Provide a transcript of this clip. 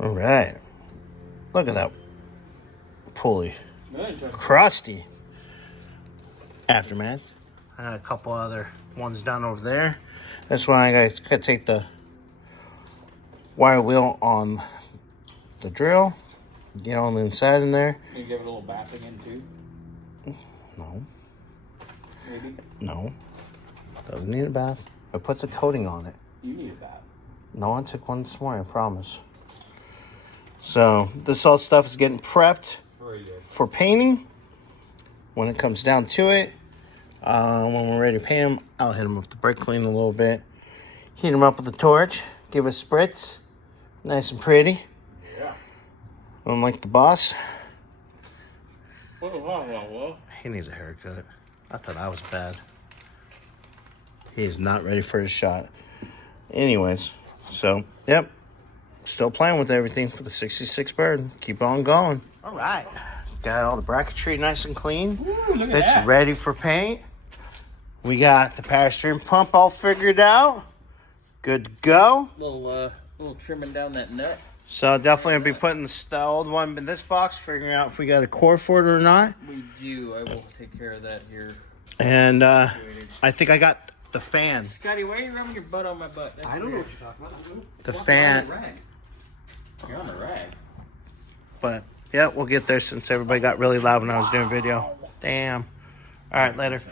All right. Look at that pulley. Good. Crusty. Aftermath. I got a couple other ones down over there. This one I gotta take the wire wheel on the drill. Get on the inside in there. Can you give it a little bath again too? No. Maybe. No. Doesn't need a bath. It puts a coating on it. You need a bath. No, I took one this morning, I promise. So this all stuff is getting prepped for painting. When it comes down to it, when we're ready to paint them, I'll hit them with the brake clean a little bit. Heat them up with the torch. Give it a spritz. Nice and pretty. Yeah. Unlike the boss. Whoa. He needs a haircut. I thought I was bad. He is not ready for his shot. Anyways, so, yep. Still playing with everything for the 66 bird. Keep on going. All right. Got all the bracketry nice and clean. Ooh, look at It's that. ready for paint. We got the power steering pump all figured out. Good to go. Little trimming down that nut. So definitely I'll be putting the old one in this box, figuring out if we got a core for it or not. We do. I will take care of that here. And I think I got the fan. Scotty, why are you rubbing your butt on my butt? That's I don't know weird. what you're talking about. The fan. You're on the rag. But yeah, we'll get there since everybody got really loud when I was doing video. Damn. All right, later.